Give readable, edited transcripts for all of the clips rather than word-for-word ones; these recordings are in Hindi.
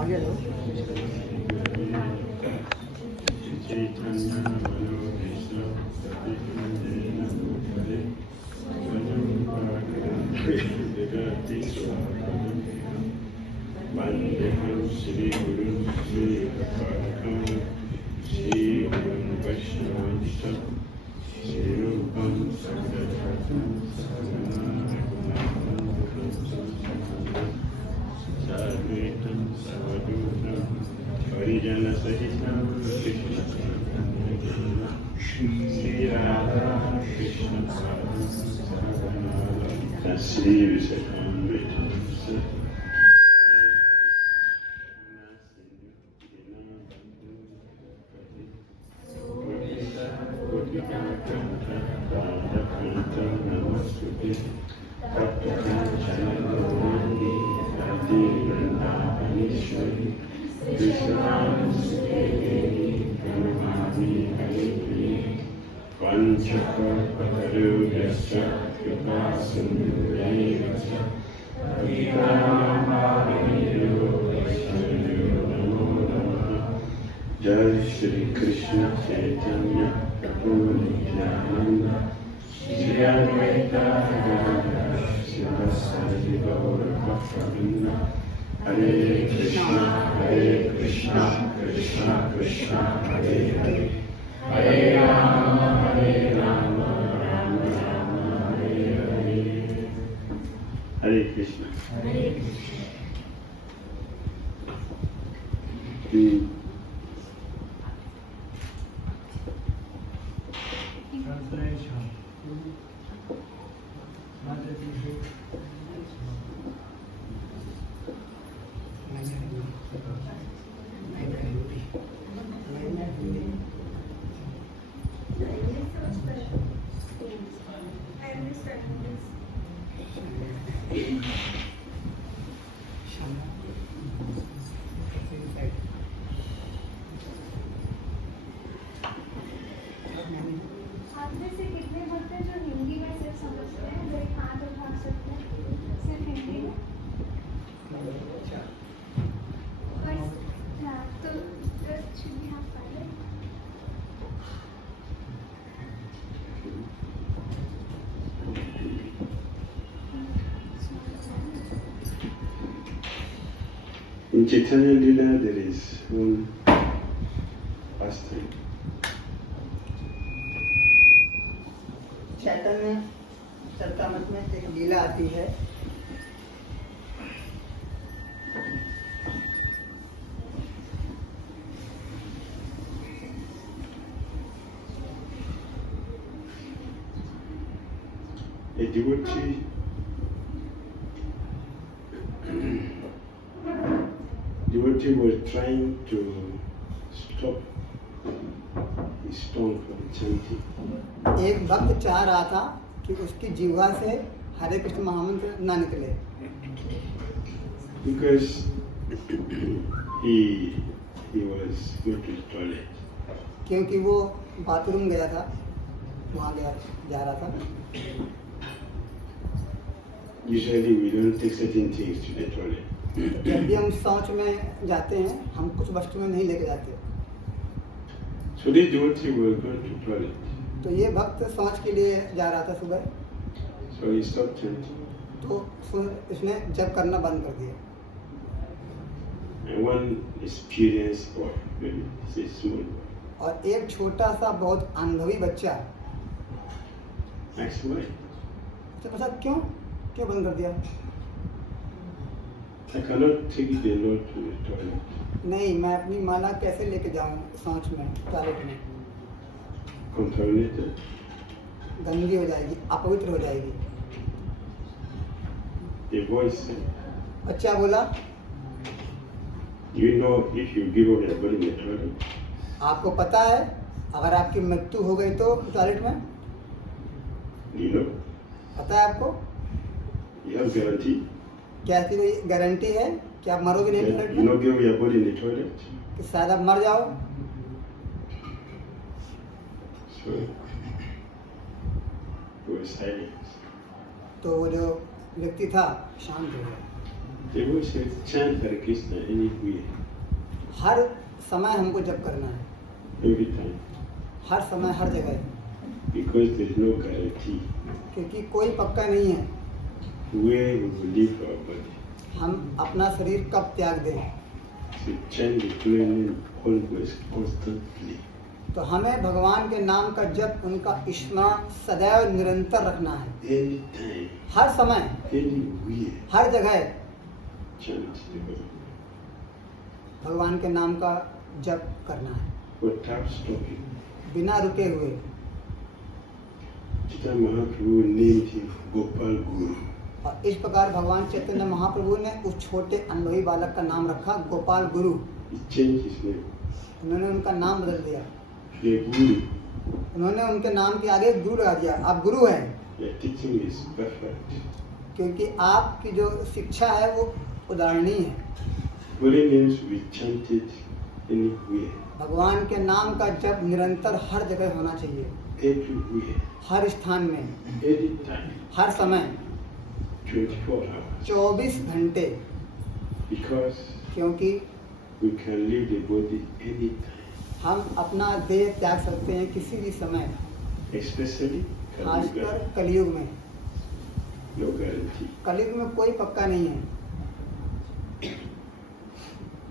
आगे लो। Jai Shri Krishna Chaitanya Prabhu Nityananda Shri Advaita Gadadhara Sivasadi Gaura Bhaktivinoda Hare Krishna Krishna Krishna Hare Hare Hare Rama Rama Hare Hare Hare Krishna. In Chaitanya Lila there is one pastime. चैतन्य चरितामृत में एक लीला आती है। A devotee was trying to stop his tongue from chanting. एक भक्त चाह रहा था कि उसकी जीवा से हरे कृष्ण महामंत्र ना निकले, Because he was going to the toilet. क्योंकि वो बाथरूम गया था, वहाँ जा रहा था। Usually we don't take certain things to the toilet. जब भी हम शौच में जाते हैं, हम कुछ वस्तुएं नहीं लेके जाते। So this devotee was going to the toilet. तो ये भक्त शौच के लिए जा रहा था सुबह, So he stopped chanting. तो इसने जप करना बंद कर दिया। And one experienced boy, maybe it's a small boy, और एक छोटा सा बहुत अनुभवी बच्चा, asked why? तो पूछा क्यों बंद कर दिया? I cannot take the Lord to the toilet. नहीं, मैं अपनी माला कैसे लेके जाऊं शौच में, टॉयलेट में? Contaminated. गंदी हो जाएगी, अपवित्र हो जाएगी। The boy said, बच्चा बोला, you know if you give up your body in the toilet, आपको पता है अगर आपकी मृत्यु हो गई तो टॉयलेट में? you know, पता है आपको? you have guarantee. क्या ऐसी कोई गारंटी है कि आप मरोगे नहीं टॉयलेट You में? not give up your body in the toilet. कि शायद आप मर जाओ। So he was silent. तो वो जो व्यक्ति था शांत हो गया। They will say, chant Hare Krishna anywhere, हर समय हमको जप करना है, every time, हर समय हर जगह, because there is no guarantee क्योंकि कोई पक्का नहीं है where we will leave our body. हम अपना शरीर कब त्याग दें। So chant the holy name always, constantly. तो हमें भगवान के नाम का जप, उनका स्मरण सदैव निरंतर रखना है, Anytime, हर समय anywhere, हर जगह chant the holy name भगवान के नाम का जप करना है without stopping. बिना रुके हुए। Chaitanya Mahaprabhu named him Gopal Guru. और इस प्रकार भगवान चैतन्य महाप्रभु ने उस छोटे अनुभवी बालक का नाम रखा गोपाल गुरु। He changed his name. उन्होंने उनका नाम बदल दिया, The Guru, उन्होंने उनके नाम के आगे गुरु लगा दिया। आप गुरु हैं your teaching is perfect. क्योंकि आपकी जो शिक्षा है वो उदाहरणीय है। Holy names will be chanted anywhere, भगवान के नाम का जप निरंतर हर जगह होना चाहिए, everywhere, हर स्थान में, anytime, हर समय, 24 hours. 24 घंटे, Because क्योंकि we can leave the body anytime, हम अपना देह त्याग सकते हैं किसी भी समय, especially खासकर Kali-yuga, कलयुग में। no guarantee. कलयुग में कोई पक्का नहीं है।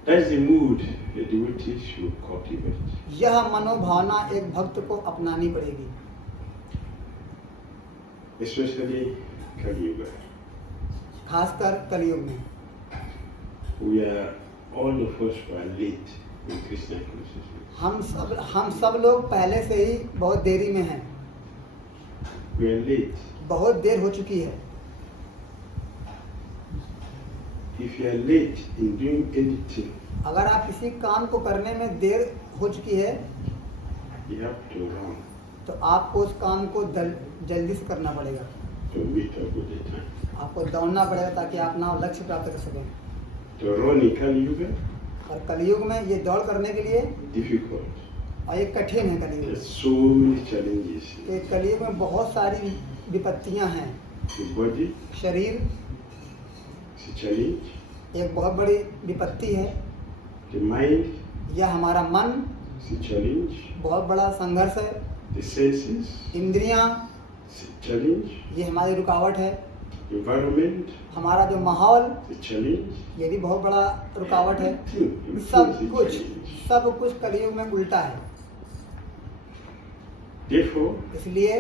That's the mood the devotee should cultivate. यह मनोभावना एक भक्त को अपनानी पड़ेगी, Especially Kali-yuga. खासकर कलयुग में। We are, all of us were late in Krishna consciousness. हम सब लोग पहले से ही बहुत देरी में हैं, We are late. बहुत देर हो चुकी है। If you are late in doing anything, अगर आप किसी काम को करने में देर हो चुकी है you have to run तो आपको उस काम को जल्दी से करना पड़ेगा, to meet up with the time. आपको दौड़ना पड़ेगा ताकि आप अपना लक्ष्य प्राप्त कर सकें। To run in Kali-yuga, और कलयुग में ये दौड़ करने के लिए difficult. और ये कठिन है कलयुग। There's so many challenges. कि कलयुग में बहुत सारी विपत्तियां हैं। The body शरीर is a challenge. एक बहुत बड़ी विपत्ति है, The mind यह हमारा मन is a challenge. बहुत बड़ा संघर्ष है, The senses इंद्रियां is a challenge. ये हमारी रुकावट है, Environment हमारा जो माहौल is a challenge. ये भी बहुत बड़ा रुकावट है। Everything is सब a कुछ challenge. कलयुग में उल्टा है। Therefore, इसलिए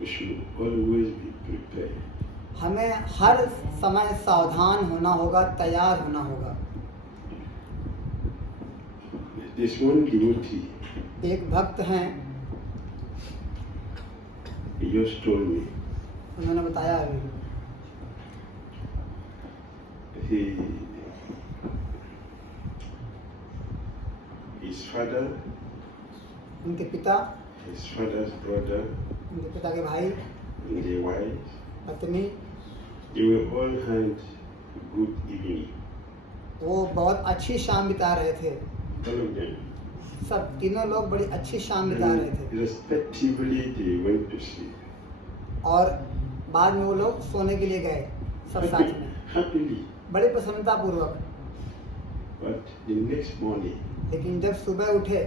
we should always be prepared. हमें हर समय सावधान होना होगा, तैयार होना होगा। There's one devotee, एक भक्त हैं, he just told me, उन्होंने बताया अभी, his father, उनके पिता, his father's brother, उनके पिता के भाई, and their wives, पत्नी, they were all had good evening. वो बहुत अच्छी शाम बिता रहे थे। All of them. सब तीनों लोग बड़ी अच्छी शाम बिता रहे थे And respectively, they went to sleep. और बाद में वो लोग सोने के लिए गए सब साथ में, Happily. बड़ी प्रसन्नता पूर्वक। But the next morning, लेकिन जब सुबह उठे,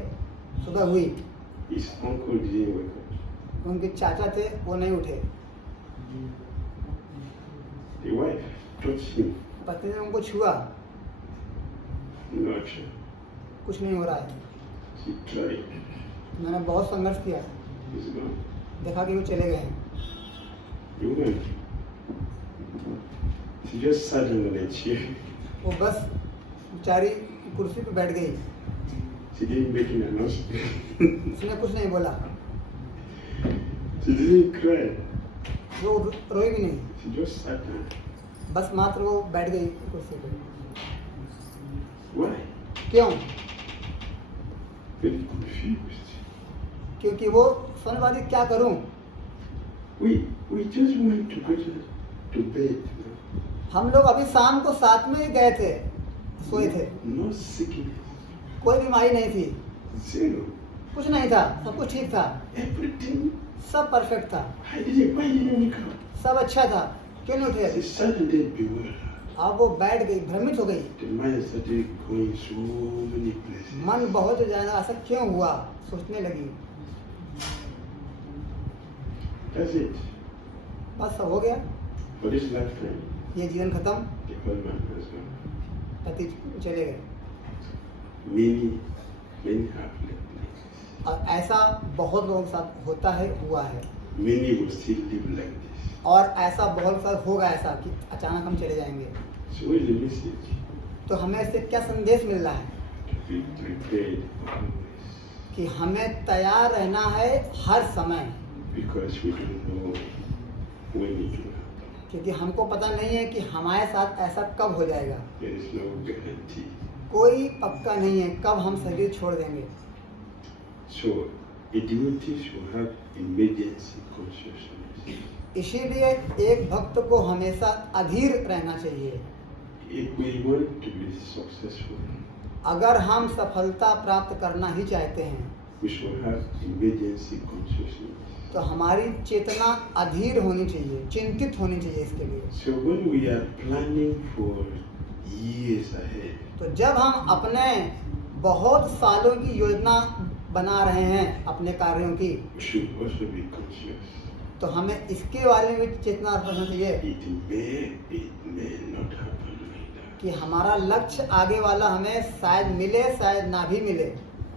सुबह हुई, his uncle didn't wake up. उनके चाचा थे वो नहीं उठे। The wife touched him. पत्नी ने उनको छुआ, No action. कुछ नहीं हो रहा है। She tried. मैंने बहुत संघर्ष किया, He's gone. देखा कि वो चले गए हैं। He went. She just sat down on a chair. वो बस बेचारी कुर्सी पे बैठ गई, She didn't make an announcement. उसने कुछ नहीं बोला, She didn't cry. वो रोई भी नहीं, She just sat down. बस मात्र वो बैठ गई कुर्सी पे। Why? क्यों? Very confused. क्योंकि वो समझ पाती क्या करूं। We just went to bed. हम लोग अभी शाम को साथ में ही गए थे, सोए थे, No sickness. कोई बीमारी नहीं थी, Zero. कुछ नहीं था, सब कुछ ठीक था, Everything सब परफेक्ट था, Why didn't he come? सब अच्छा था, क्यों नहीं उठे He अभी? suddenly bewildered. अब वो बैठ गई, भ्रमित हो गई, The mind started going so many places. मन बहुत ज्यादा ऐसा क्यों हुआ सोचने लगी। That's it. बस सब हो गया, For this lifetime, ये जीवन खत्म, the old man has gone. पति चले गए। Many have left me. और ऐसा बहुत लोगों के साथ होता है, हुआ है, Many will still live like this. और ऐसा बहुत साथ होगा ऐसा कि अचानक हम चले जाएंगे। So what is the message? तो हमें इससे क्या संदेश मिल रहा है? To be prepared always. कि हमें तैयार रहना है हर समय, Because we don't know when it will happen. क्योंकि हमको पता नहीं है कि हमारे साथ ऐसा कब हो जाएगा। There is no guarantee. कोई पक्का नहीं है कब हम शरीर छोड़ देंगे। So a devotee should have emergency consciousness. इसीलिए एक भक्त को हमेशा अधीर रहना चाहिए। If we want to be successful, अगर हम सफलता प्राप्त करना ही चाहते हैं we should have emergency consciousness. तो हमारी चेतना अधीर होनी चाहिए, चिंतित होनी चाहिए इसके लिए। So when we are planning for years ahead, तो जब हम अपने बहुत सालों की योजना बना रहे हैं अपने कार्यों की, we should also be conscious. तो हमें इसके बारे में भी चेतना रखना चाहिए It may not happen like that. कि हमारा लक्ष्य आगे वाला हमें शायद मिले, शायद ना भी मिले,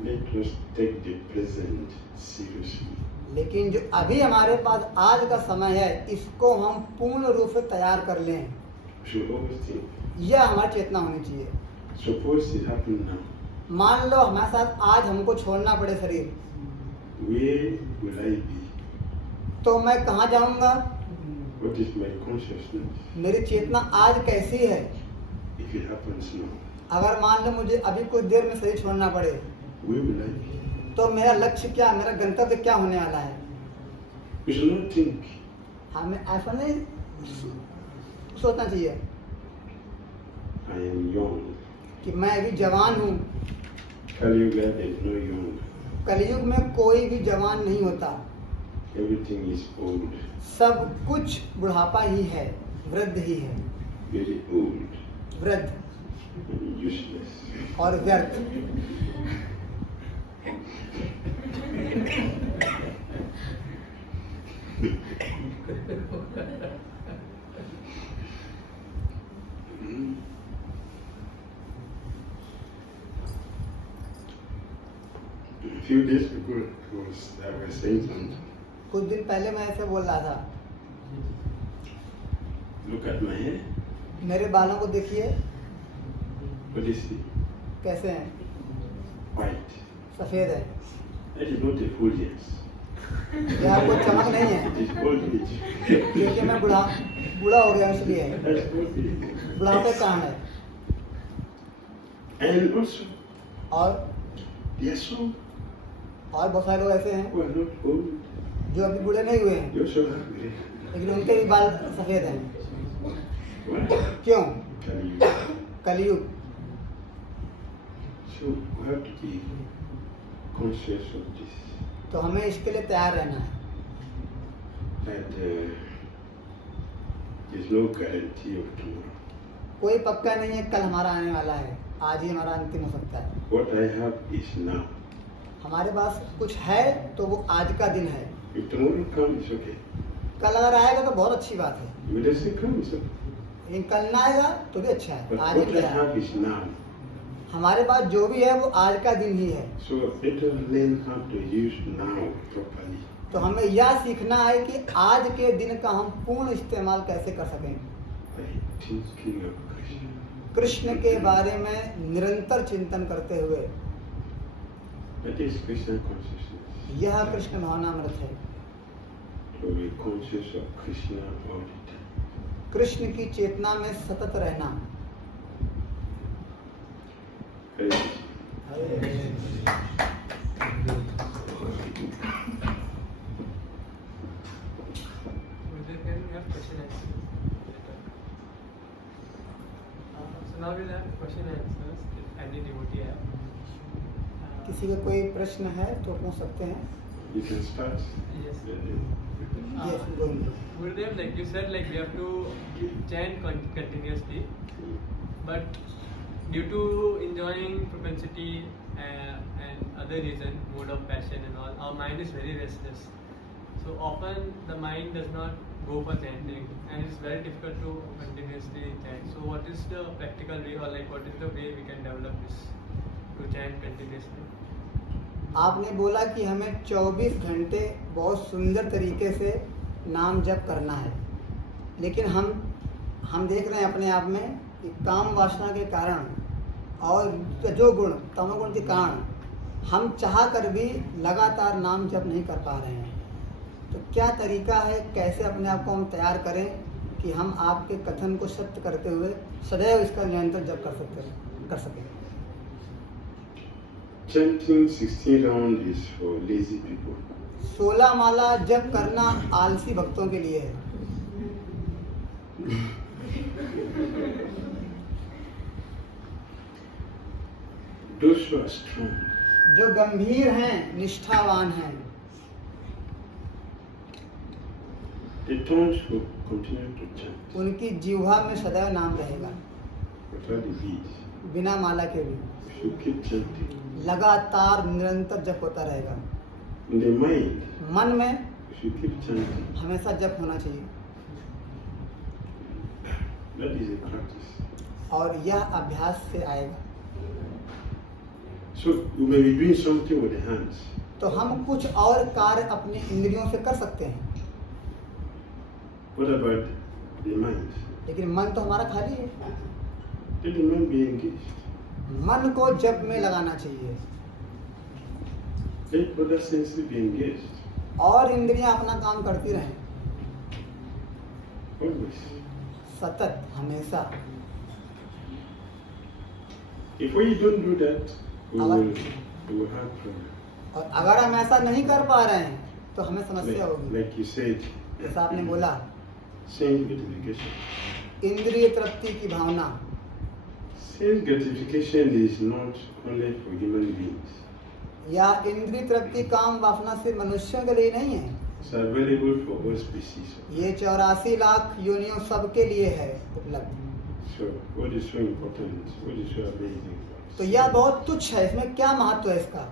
Let us take the present seriously. लेकिन जो अभी हमारे पास आज का समय है इसको हम पूर्ण रूप से तैयार कर लें। We should always think, यह हमारी चेतना होनी चाहिए। suppose it happened now, मान लो हमारे साथ आज हमको छोड़ना पड़े शरीर, where will I be? तो मैं कहाँ जाऊँगा? What is my consciousness? मेरी चेतना आज कैसी है? If it happens now, अगर मान लो मुझे अभी कुछ देर में शरीर छोड़ना पड़े, where will I be? तो मेरा लक्ष्य क्या, मेरा गंतव्य क्या होने वाला है? We should not think, हमें ऐसा नहीं सोचना चाहिए I am young. कि मैं अभी जवान हूँ। Kali Yuga, there is no young. कलयुग में कोई भी जवान नहीं होता, Everything is old, सब कुछ बुढ़ापा ही है, वृद्ध ही है, very old, वृद्ध and useless. और व्यर्थ। A few days ago, I was saying something. कुछ दिन पहले मैं ऐसे बोल रहा था, Look at my hair. मेरे बालों को देखिए What is it? कैसे हैं, White. सफेद है। That is not a foliage. यह कोई चमक नहीं है, It is old age. क्योंकि मैं बूढ़ा हो गया इसलिए। That's old age. बुढ़ापे कहाँ है? And also, और there are some बहुत सारे लोग ऐसे हैं who are not old. जो अभी बूढ़े नहीं हुए हैं, They also have gray. लेकिन उनके भी बाल सफेद हैं। Why? क्यों? Kali Yuga. कलयुग। So we have to be conscious of this. तो हमें इसके लिए तैयार रहना है That there's no guarantee of tomorrow. कोई पक्का नहीं है कल हमारा आने वाला है, आज ही हमारा अंतिम हो सकता है। What I have is now. हमारे पास कुछ है तो वो आज का दिन है, If tomorrow comes, it's okay. कल अगर आएगा तो बहुत अच्छी बात है, If it doesn't come, it's okay. लेकिन कल ना आएगा तो भी अच्छा है, But आज ही what I क्या है। have is now. हमारे पास जो भी है वो आज का दिन ही है। So let us learn how to use now properly. तो हमें यह सीखना है कि आज के दिन का हम पूर्ण इस्तेमाल कैसे कर सकें। By thinking of Krishna. Krishna के बारे में निरंतर चिंतन करते हुए, That is Krishna consciousness. यह कृष्ण भावनामृत है। To be conscious of Krishna all the time. Krishna की चेतना में सतत रहना। Hare So now we'll have question and answers if any devotee have. किसी का कोई प्रश्न है तो पूछ सकते हैं। You can start. Yes. Yes, go on. Gurudev, like you said, like we have to chant continuously, but due to enjoying propensity and other reason, mode of passion and all, our mind is very restless. So often the mind does not go for chanting, and it's very difficult to continuously chant. So what is the practical way, or like what is the way we can develop this to chant continuously? आपने बोला कि हमें 24 घंटे बहुत सुंदर तरीके से नाम जप करना है, लेकिन हम देख रहे हैं अपने आप में कि काम वासना के कारण और रजोगुण तमोगुण के कारण हम चाह कर भी लगातार नाम जप नहीं कर पा रहे हैं। तो क्या तरीका है, कैसे अपने आप को हम तैयार करें कि हम आपके कथन को सत्य करते हुए सदैव इसका निरंतर जप कर सकें। Chanting 16 rounds is for lazy people. 16 माला जप करना आलसी भक्तों के लिए है। Those who are strong, जो गंभीर हैं, निष्ठावान हैं, the tongues will continue to chant उनकी जिह्वा में सदैव नाम रहेगा, without the beads. बिना माला के भी If you keep chanting, लगातार निरंतर जप होता रहेगा। in the mind, मन में if you keep chanting, हमेशा जप होना चाहिए, that is a practice. और यह अभ्यास से आएगा। So you may be doing something with the hands, तो हम कुछ और कार्य अपनी इंद्रियों से कर सकते हैं, what about the mind? लेकिन मन तो हमारा खाली है। Let the mind be engaged. मन को जप में लगाना चाहिए Let other senses be engaged. और इंद्रियां अपना काम करती रहें, Always. सतत, हमेशा। If we don't do that, we Our- will have problem. और अगर हम ऐसा नहीं कर पा रहे हैं तो हमें समस्या होगी। Like you said, जैसा आपने बोला, sense gratification. इंद्रिय तृप्ति की भावना। Sense gratification is not only for human beings. या इंद्रिय तृप्ति काम वासना से मनुष्यों के लिए नहीं है, It's available for all species. ये 84 लाख योनियों सबके लिए है उपलब्ध। So, what is so important? What is so amazing? तो यह बहुत तुच्छ है, इसमें क्या महत्व है इसका?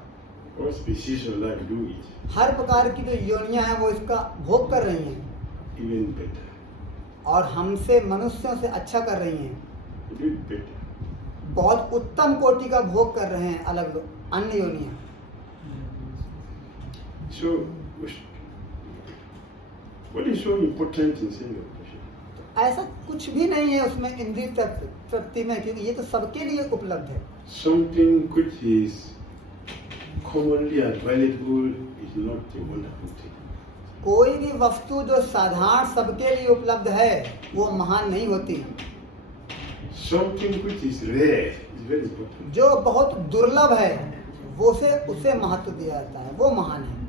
All species of life do it हर प्रकार की जो योनियां हैं वो इसका भोग कर रही हैं, even better. और हमसे मनुष्यों से अच्छा कर रही हैं, They do it better. बहुत उत्तम कोटि का भोग कर रहे हैं अलग अन्य योनियां। So, what is so important in sense operation? ऐसा कुछ भी नहीं है उसमें इंद्रिय तृप्ति में, क्योंकि ये तो सबके लिए उपलब्ध है। Something which is commonly available is not a wonderful thing. कोई भी वस्तु जो साधारण सबके लिए उपलब्ध है वो महान नहीं होती। Something which is rare is very important. जो बहुत दुर्लभ है वो उसे महत्व दिया जाता है, वो महान है।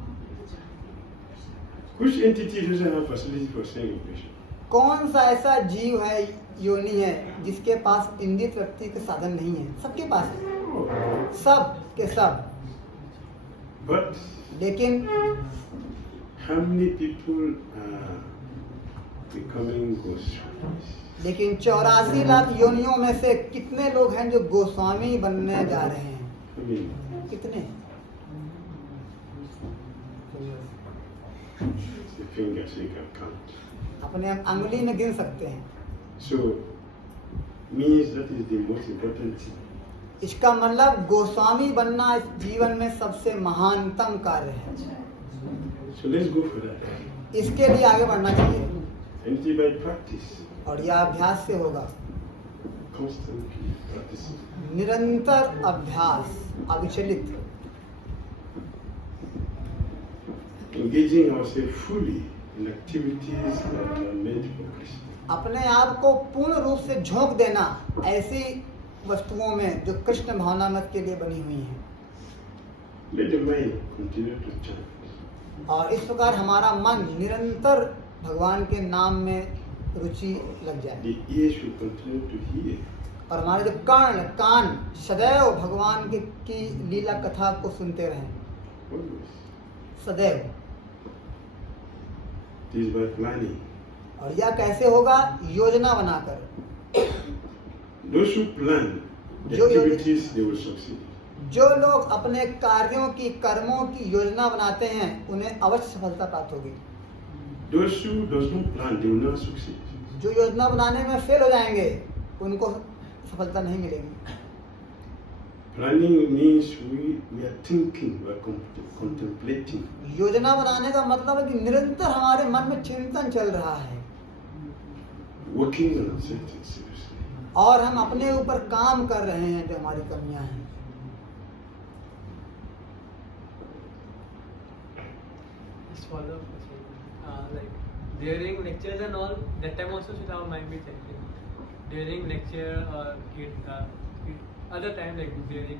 Which entity doesn't have facility for sense operation? कौन सा ऐसा जीव है, योनि है, जिसके पास इंद्रिय तृप्ति के साधन नहीं है? सबके पास है, Oh, सब के सब। but लेकिन how many people are becoming goswamis? लेकिन 84 लाख योनियों में से कितने लोग हैं जो गोस्वामी बनने जा रहे हैं? I mean, कितने? the fingers you can count. अपने अंगुली में गिन सकते हैं। So, means that is the most important thing. इसका मतलब गोस्वामी बनना इस जीवन में सबसे महानतम कार्य है। So let's go for that. इसके लिए आगे बढ़ना चाहिए, And by practice, और यह अभ्यास से होगा। constantly practicing. निरंतर अभ्यास, अविचलित, Engaging ourselves fully in activities that are meant for Krishna. अपने आप को पूर्ण रूप से झोंक देना ऐसी वस्तुओं में जो कृष्ण भावनामत के लिए बनी हुई हैं, Let the mind continue to chant. और इस प्रकार हमारा मन निरंतर भगवान के नाम में रुचि लग जाए, The ears should continue to hear. और हमारे जो कर्ण कान सदैव भगवान की लीला कथा को सुनते रहें। Always. सदैव। It is by planning. और यह कैसे होगा? योजना बनाकर। Those who plan जो activities, they will succeed. जो लोग अपने कार्यों की, कर्मों की योजना बनाते हैं, उन्हें अवश्य सफलता प्राप्त होगी। Those who does not plan, they will not succeed. जो योजना बनाने में फेल हो जाएंगे, उनको सफलता नहीं मिलेगी। Planning means we are thinking, we are contemplating. योजना बनाने का मतलब है कि निरंतर हमारे मन में चिंतन चल रहा है Working on certain seriously. और हम अपने ऊपर काम कर रहे हैं जो हमारी कमियां हैं। Just follow up question. Like during lectures and all, that time also should our mind be changing. During lecture or other time like during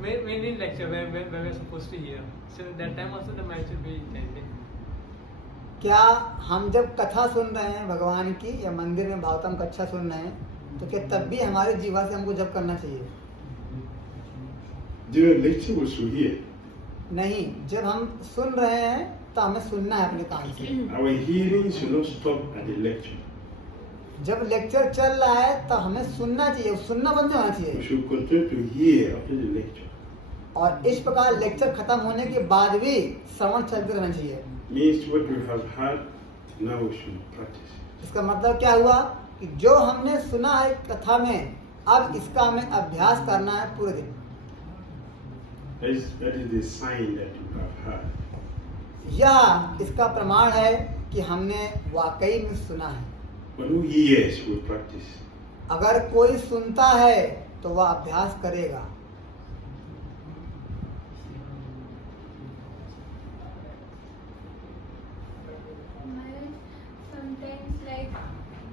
mainly lecture where we're supposed to hear. So that time also the mind should be changing. क्या हम जब कथा सुन रहे हैं भगवान की या मंदिर में भागवतम कथा सुन रहे हैं, तो क्या तब भी हमारे जीवा से हमको जप करना चाहिए? During lecture we should hear. नहीं, जब हम सुन रहे हैं तो हमें सुनना है अपने कान से। Our hearing should not stop at the lecture. जब लेक्चर चल रहा है तो हमें सुनना चाहिए, सुनना बंद नहीं होना We चाहिए। should continue to hear after the lecture. और इस प्रकार लेक्चर खत्म होने के बाद भी श्रवण चलते रहना चाहिए। Means what we have heard, now we should practice. इसका मतलब क्या हुआ कि जो हमने सुना है कथा में, अब इसका हमें अभ्यास करना है पूरे दिन। That is the sign that you have heard. यह इसका प्रमाण है कि हमने वाकई में सुना है। But who hears will practice. अगर कोई सुनता है तो वह अभ्यास करेगा। Sometimes like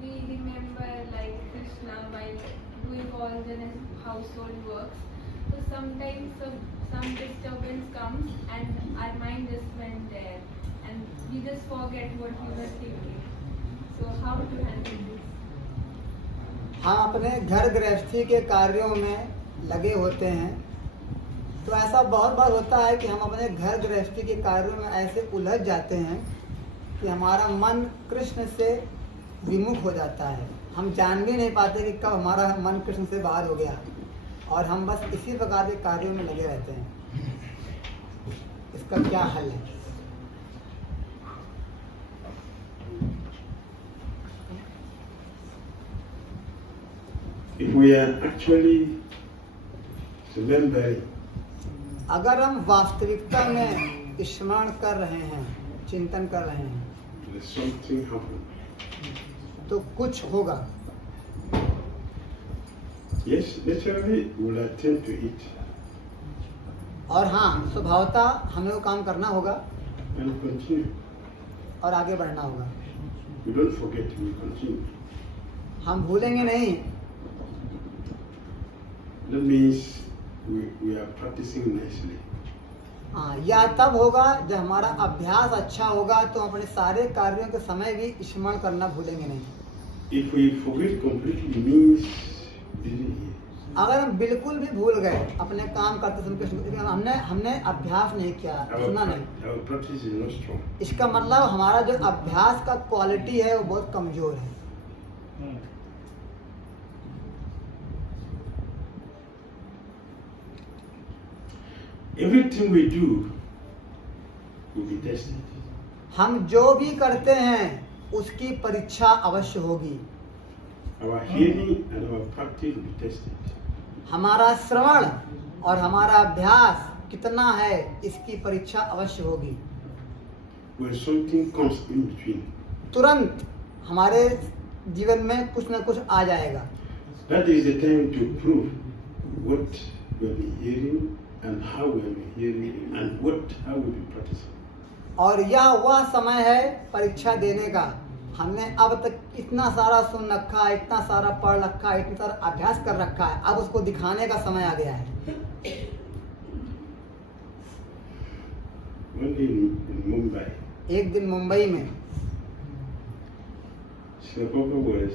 we remember like Krishna while doing all the household works. So sometimes some disturbance comes and our mind just went there and we just forget what we were thinking. So how to handle this? हम अपने घर गृहस्थी के कार्यों में लगे होते हैं, तो ऐसा बहुत बार होता है कि हम अपने घर गृहस्थी के कार्यों में ऐसे उलझ जाते हैं कि हमारा मन कृष्ण से विमुख हो जाता है। हम जान भी नहीं पाते कि कब हमारा मन कृष्ण से बाहर हो गया और हम बस इसी प्रकार के कार्यों में लगे रहते हैं। इसका क्या हल है? If we are actually remembering, अगर हम वास्तविकता में स्मरण कर रहे हैं, चिंतन कर रहे हैं, something happen. तो कुछ होगा। Yes, naturally we will attend to it और हाँ, स्वभावतः हमें वो काम करना होगा and continue. और आगे बढ़ना होगा। We don't forget, we continue. हम भूलेंगे नहीं। That means we are practicing nicely. हाँ, यह तब होगा जब हमारा अभ्यास अच्छा होगा, तो अपने सारे कार्यों के समय भी स्मरण करना भूलेंगे नहीं। If we forget completely, means we didn't hear. अगर हम बिल्कुल भी भूल गए अपने काम करते समय, हमने अभ्यास नहीं किया, सुना नहीं, Our practice is not strong. इसका मतलब हमारा जो अभ्यास का क्वालिटी है वो बहुत कमजोर है। Everything we do will be tested. हम जो भी करते हैं उसकी परीक्षा अवश्य होगी। Our hearing and our practice will be tested. हमारा श्रवण और हमारा अभ्यास कितना है, इसकी परीक्षा अवश्य होगी। When something comes in between, तुरंत हमारे जीवन में कुछ न कुछ आ जाएगा। that is the time to prove what we have been hearing and how we have been hearing and how we have been practicing. और यह वह समय है परीक्षा देने का। हमने अब तक इतना सारा सुन रखा है, इतना सारा पढ़ रखा है, इतना सारा अभ्यास कर रखा है, अब उसको दिखाने का समय आ गया है। One day in Mumbai, एक दिन मुंबई में Srila Prabhupada was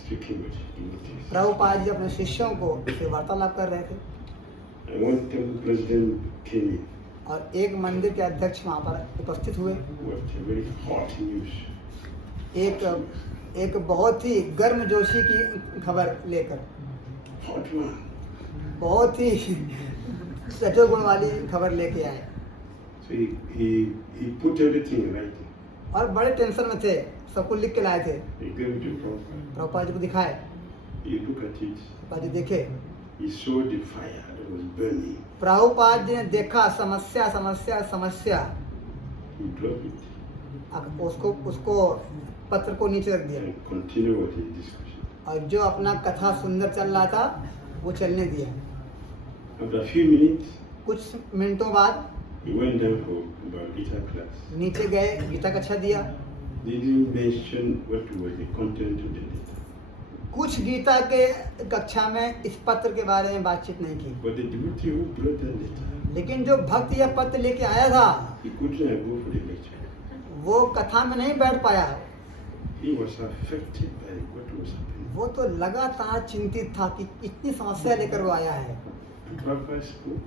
speaking with devotees. Prabhupada ji अपने शिष्यों को से वार्तालाप कर रहे थे। And one temple president came in और एक मंदिर के अध्यक्ष वहाँ पर उपस्थित हुए, with a very hot news. एक बहुत ही गर्मजोशी की खबर लेकर, Hot one. बहुत ही सटो गुण वाली खबर लेके आए So he put everything in writing. और बड़े टेंशन में थे, सब कुछ लिख के लाए थे। He gave it to Prabhupada. Prabhupada ji को दिखाए, He looked at it. Prabhupada ji देखे, He saw the fire that was burning. Prabhupada ji ने देखा समस्या समस्या समस्या, He dropped it अब उसको पत्र को नीचे रख दिया and continued with his discussion. और जो अपना कथा सुंदर चल रहा था वो चलने दिया। After a few minutes, कुछ मिनटों बाद he went down for about Gita class. नीचे गए, गीता कक्षा दिया। They didn't mention what was the content of the letter. कुछ गीता के कक्षा में इस पत्र के बारे में बातचीत नहीं की, But the devotee who brought the letter, लेकिन जो भक्त यह पत्र लेके आया था he couldn't go for the lecture. वो कथा में नहीं बैठ पाया। He was affected by what was happening. वो तो लगातार चिंतित था कि इतनी समस्या लेकर वो आया है। And Prabhupada spoke.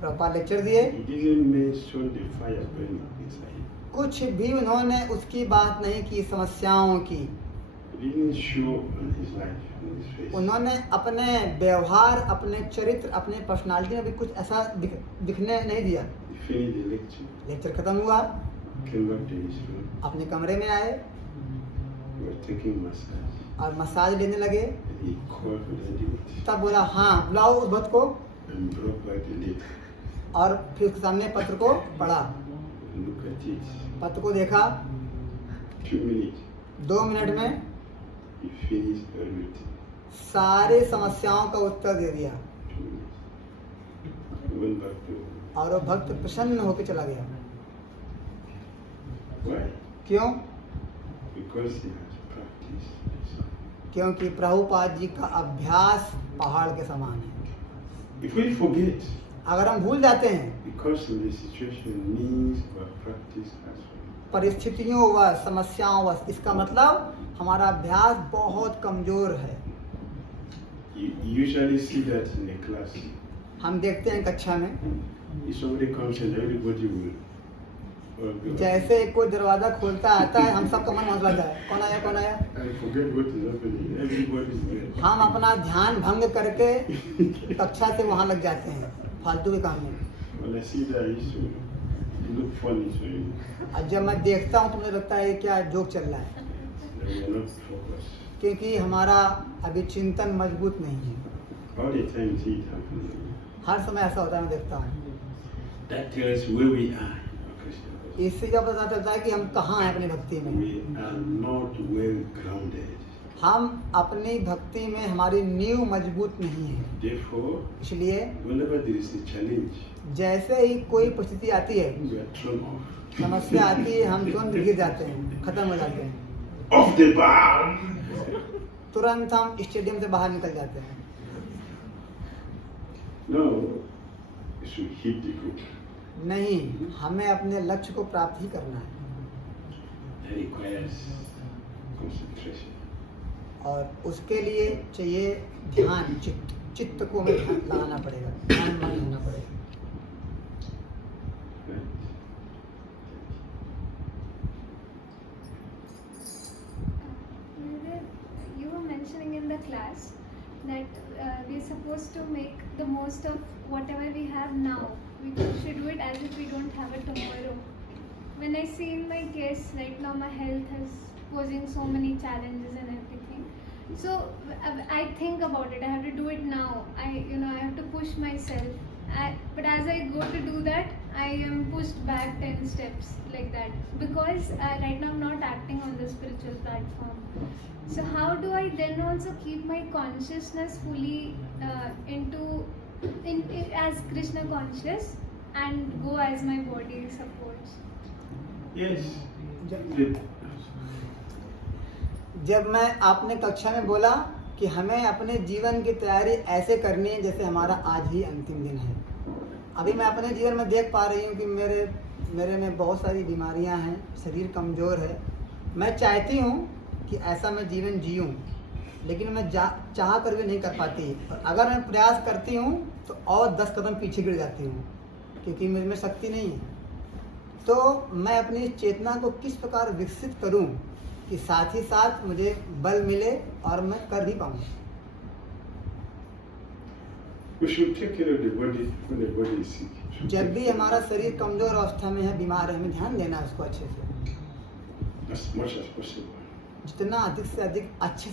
Prabhupada lecture दिए, He didn't mention the fire burning inside. कुछ भी उन्होंने उसकी बात नहीं की, समस्याओं की। He didn't show on his life, on his face. उन्होंने अपने व्यवहार, अपने चरित्र, अपने पर्सनालिटी में भी कुछ ऐसा दिखने नहीं दिया। He finished the lecture, lecture खत्म हुआ, came back to his room. अपने कमरे में आए He was taking massage. और मसाज लेने लगे। And he called for the devotee तब बोला, हाँ बुलाओ उस भक्त को, and brought back the letter. और फिर उसके सामने पत्र को पढ़ा। Look at it. पत्र को देखा, 2 minutes. 2 मिनट में He finished everything. सारे समस्याओं का उत्तर दे दिया 2 minutes. He went back to home. और वो भक्त प्रसन्न होकर चला गया। Why? क्यों? Because he has practiced. क्योंकि प्रभुपाद जी का अभ्यास पहाड़ के समान है। If we forget, अगर हम भूल जाते हैं, because of the situation needs our practice as well. परिस्थितियों व समस्याओं व, इसका मतलब हमारा अभ्यास बहुत कमजोर है। You usually see that in a class. हम देखते हैं कक्षा में, If somebody comes and everybody will जैसे कोई दरवाजा खोलता आता है, हम सबका मन मचलाता है, कौन आया कौन आया। I forget what is happening. Everybody is there. हम अपना ध्यान भंग करके कक्षा से वहाँ लग जाते हैं फालतू के काम में। When I see that, it used to look funny, so और जब मैं देखता हूँ तो मुझे लगता है ये क्या जोक चल रहा है, we are not focused. क्योंकि हमारा अभी चिंतन मजबूत नहीं है। All the time you see it happening. हर समय ऐसा होता है, मैं देखता हूँ। That tells where we are in our Krishna consciousness. इससे जब पता चलता है कि हम कहाँ हैं अपनी भक्ति में। We are not well grounded. हम अपनी भक्ति में, हमारी नींव मजबूत नहीं है। Therefore, इसलिए whenever there is a challenge, जैसे ही कोई परिस्थिति आती है, we are thrown off. समस्या आती है, हम तुरंत गिर जाते हैं, खत्म हो जाते हैं, Off the bar! तुरंत हम स्टेडियम से बाहर निकल जाते हैं। No, you should hit the goal. नहीं, हमें अपने लक्ष्य को प्राप्त ही करना है That requires concentration. और उसके लिए चाहिए ध्यान, चित्त को हमें ध्यान लगाना पड़ेगा, ध्यान मन होना पड़ेगा। Right? You were mentioning in the class that we're supposed to make the most of whatever we have now. We should do it as if we don't have it tomorrow. When I see in my case right now, my health is posing so many challenges and everything. So I think about it. I have to do it now. I have to push myself. But as I go to do that, I am pushed back 10 steps like that because right now I'm not acting on the spiritual platform. So how do I then also keep my consciousness fully as Krishna conscious and go as my body supports? Yes. जब मैं आपने कक्षा में बोला कि हमें अपने जीवन की तैयारी ऐसे करनी है जैसे हमारा आज ही अंतिम दिन है। अभी मैं अपने जीवन में देख पा रही हूँ कि मेरे में बहुत सारी बीमारियाँ हैं, शरीर कमज़ोर है। मैं चाहती हूँ कि ऐसा मैं जीवन जीऊँ, लेकिन मैं चाह कर भी नहीं कर पाती, और अगर मैं प्रयास करती हूँ तो और 10 कदम पीछे गिर जाती हूँ, क्योंकि मुझ में शक्ति नहीं है। तो मैं अपनी इस चेतना को किस प्रकार विकसित करूँ कि साथ ही साथ मुझे बल मिले और मैं कर भी पाऊँ। We should take care of the body when the body is sick. We should जब take भी care हमारा शरीर कमजोर अवस्था में है, बीमार है, हमें ध्यान देना है उसको अच्छे से, as much as possible. जितना अधिक से अधिक अच्छे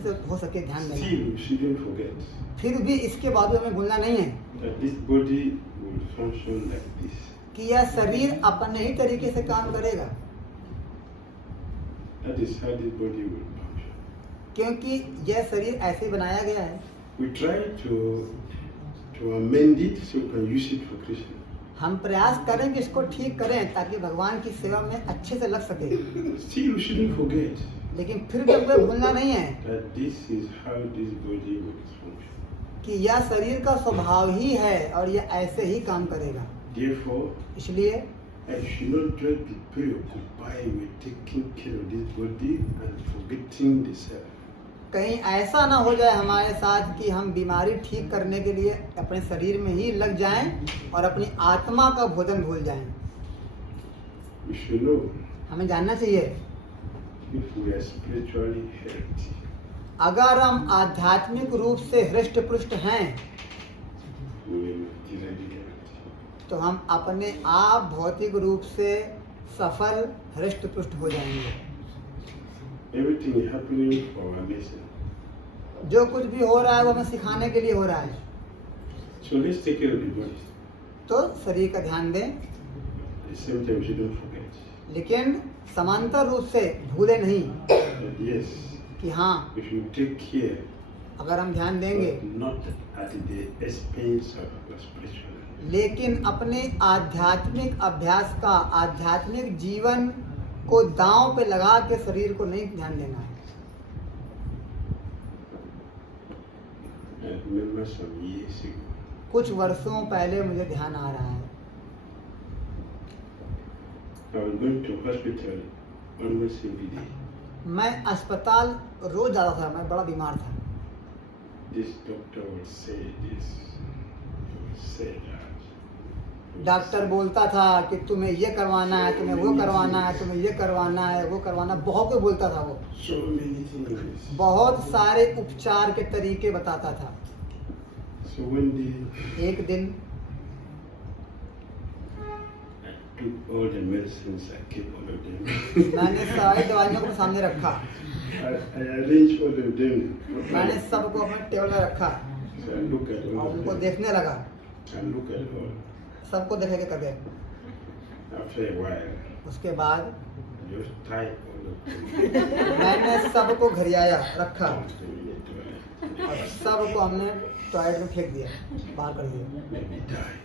से हो सके ध्यान देना। Still, we shouldn't forget फिर भी इसके बाद हमें भूलना नहीं है that this body will function like this. कि यह शरीर अपने ही तरीके से काम करेगा, That is how this body will function. क्योंकि यह शरीर ऐसे ही बनाया गया है। We try to amend it so we can use it for Krishna. हम प्रयास करें कि इसको ठीक करें ताकि भगवान की सेवा में अच्छे से लग सके, Still, we shouldn't forget लेकिन फिर भी हमें भूलना नहीं है that this is how this body will function. कि यह शरीर का स्वभाव ही है और यह ऐसे ही काम करेगा। Therefore, इसलिए I should not just be preoccupied with taking care of this body and forgetting the self. कहीं ऐसा ना हो जाए हमारे साथ कि हम बीमारी ठीक करने के लिए अपने शरीर में ही लग जाएं और अपनी आत्मा का भोजन भूल जाएं। We should know हमें जानना चाहिए if we are spiritually healthy, अगर हम आध्यात्मिक रूप से हृष्ट पुष्ट हैं we will materially healthy. तो हम अपने आप भौतिक रूप से सफल हृष्ट पुष्ट हो जाएंगे। Everything is happening for our lesson. जो कुछ भी हो रहा है वो हमें सिखाने के लिए हो रहा है। So let's take care of the body. तो शरीर का ध्यान दें, At the same time, we shouldn't forget लेकिन समांतर रूप से भूले नहीं that yes, कि हाँ, we should take care, अगर हम ध्यान देंगे but not at the expense of our spiritual life. लेकिन अपने आध्यात्मिक अभ्यास का, आध्यात्मिक जीवन को दांव पे लगा के शरीर को नहीं ध्यान देना है। I remember some years ago, कुछ वर्षों पहले मुझे ध्यान आ रहा है, I was going to hospital almost every day. मैं अस्पताल रोज जाता था, मैं बड़ा बीमार था। This doctor would say this, he would say that. Doctor बोलता था कि तुम्हें ये करवाना है, तुम्हें वो करवाना है, तुम्हें ये करवाना है, वो करवाना, बहुत कुछ बोलता था वो, So many things. बहुत सारे उपचार के तरीके बताता था। So one day, एक दिन I took all the medicines, I kept all of them. मैंने सारी दवाइयों को सामने रखा, I arranged all of them. मैंने सबको अपने टेबल में रखा So I look at all और of उनको them. देखने लगा, I look at all. सबको देखे के कर दे। After a while, उसके बाद I just tie all of them. मैंने सबको घरियाया रखा Onto the toilet. और सबको हमने टॉयलेट में फेंक दिया, बाहर कर दिया, Let me die.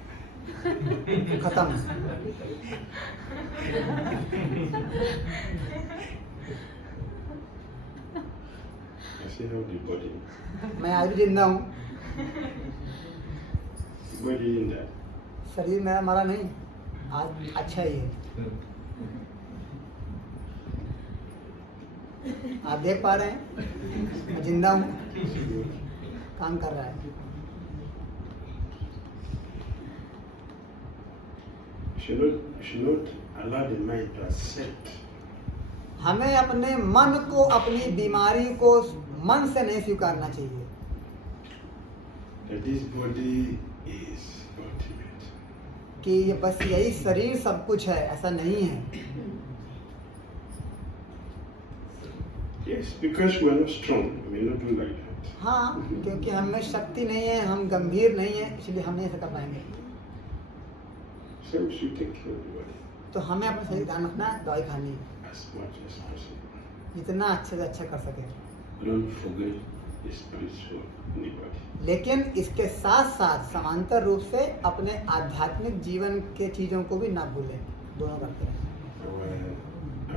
खत्म। I see how the body, मैं आज भी जिंदा हूँ, the body in that. शरीर मेरा मरा नहीं, आज अच्छा ही है। आप देख पा रहे हैं मैं जिंदा हूँ, काम कर रहा है। Should not allow the mind to accept हमें अपने मन को, अपनी बीमारी को मन से नहीं स्वीकारना चाहिए that this body is ultimate. कि ये बस यही शरीर सब कुछ है, ऐसा नहीं है। Yes, because we are not strong, we may not do like that. हाँ, क्योंकि हम में शक्ति नहीं है, हम गंभीर नहीं है, इसलिए हम नहीं ऐसा कर पाएंगे। So we should take care of the body तो हमें अपने शरीर ध्यान रखना है, दवाई खानी है, as much as possible. जितना अच्छे से अच्छा कर सके। Don't forget the spiritual in the body. लेकिन इसके साथ साथ समांतर रूप से अपने आध्यात्मिक जीवन के चीज़ों को भी ना भूलें, दोनों करते रहें।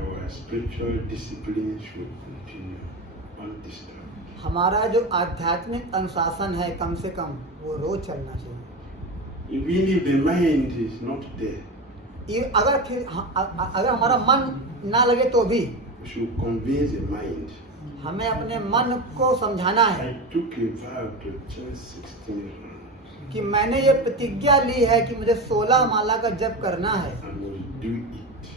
Our spiritual discipline should continue undisturbed. हमारा जो आध्यात्मिक अनुशासन है कम से कम वो रोज चलना चाहिए। Even if the mind is not there, अगर हमारा मन ना लगे तो भी we should convince the mind हमें अपने मन को समझाना है I took a vow to chant 16 rounds कि मैंने ये प्रतिज्ञा ली है कि मुझे 16 माला का जप करना है, and will do it.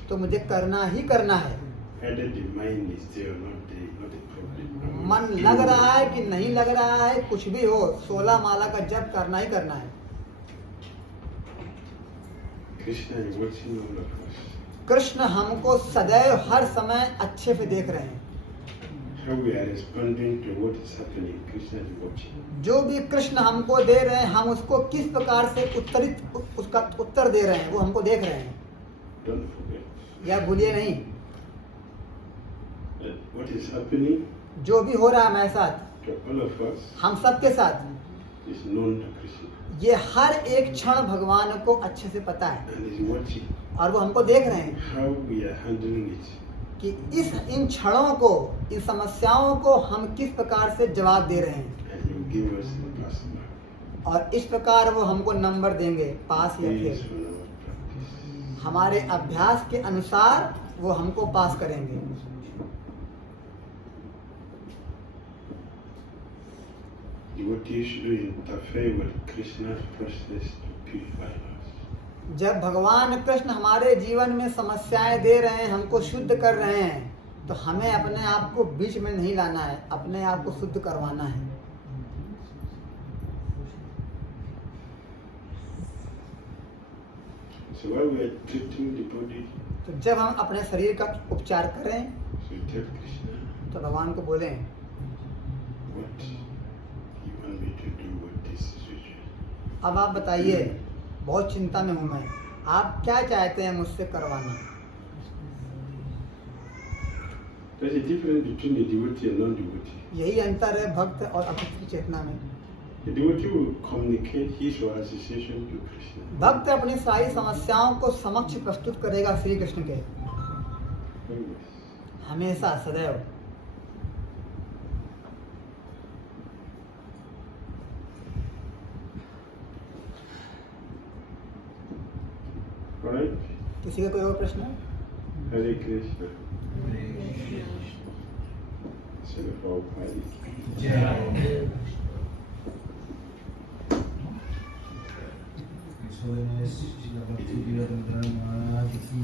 तो मुझे करना ही करना है। Either the mind is there or not there, not a problem. मन लग रहा है कि नहीं लग रहा है, कुछ भी हो, 16 माला का जप करना ही करना है। Krishna is watching all of us. Krishna हमको सदैव हर समय अच्छे से देख रहे हैं। How we are responding to what is happening, Krishna is watching. जो भी कृष्ण हमको दे रहे हैं, हम उसको किस प्रकार से उसका उत्तर दे रहे हैं, वो हमको देख रहे हैं। Don't forget यह भूलिए नहीं, that what is happening जो भी हो रहा है हमारे साथ, to all of us हम सबके साथ, is known to Krishna ये हर एक क्षण भगवान को अच्छे से पता है and is watching और वो हमको देख रहे हैं how we are handling it. कि इन क्षणों को, इन समस्याओं को हम किस प्रकार से जवाब दे रहे हैं, And He will give us the pass back और इस प्रकार वो हमको नंबर देंगे, पास या based fail. on our practice. हमारे अभ्यास के अनुसार वो हमको पास करेंगे। Devotees should interfere with Krishna's process to purify us. जब भगवान कृष्ण हमारे जीवन में समस्याएं दे रहे हैं, हमको शुद्ध कर रहे हैं, तो हमें अपने आप को बीच में नहीं लाना है, अपने आप को शुद्ध करवाना है। So while we are treating the body, तो जब हम अपने शरीर का उपचार करें, so we tell Krishna तो भगवान को बोलें, what you want me to do with this situation. अब आप बताइए, बहुत चिंता में हूँ मैं, आप क्या चाहते हैं मुझसे करवाना। There's a difference between the devotee and non-devotee. यही अंतर है भक्त और अभक्त की चेतना में। The devotee will communicate his or her situation to Krishna. भक्त अपनी सारी समस्याओं को समक्ष प्रस्तुत करेगा श्री कृष्ण के, Always. हमेशा सदैव। Alright? किसी का कोई और प्रश्न है? Hare Krishna. Srila Prabhupada. Soy Srila Bhakti Vedanta Maharaj ki